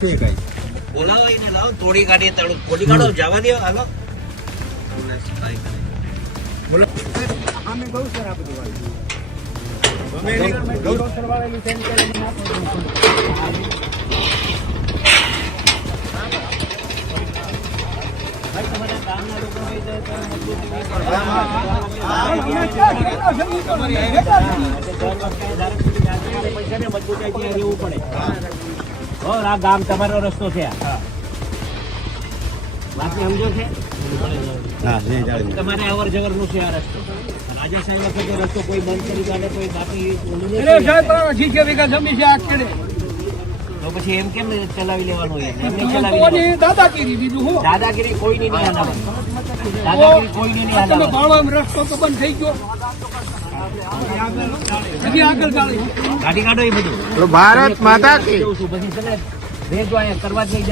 બોલાવો એને લાવો તોડી કાઢીએ તોડી કાઢો જવા દો હાલો બોલો અમે ગૌ સર આ બધું ગૌ સર વાળેલું સેન્ડ કરીને નાખો ભાઈ તમારા ગામના લોકો હોય તો મજબૂતાઈ રહેવું પડે આ ગામ તમારો રસ્તો છે બાકી સમજો છે તમારે અવર જવર નું છે આ રસ્તો રાજસ્થાન વખતે રસ્તો કોઈ બંધ કરી કાઢે કોઈ બાકી તો પછી એમ કેમ ચલાવી લેવાનું દાદાગીરી બીજું દાદાગીરી કોઈ નહીં દાદાગીરી કોઈ નહીં રસ્તો તો બંધ થઈ ગયો ગાડી કાઢો એ બધું ભારત માતા કી પછી છે ને કરવા જ નહીં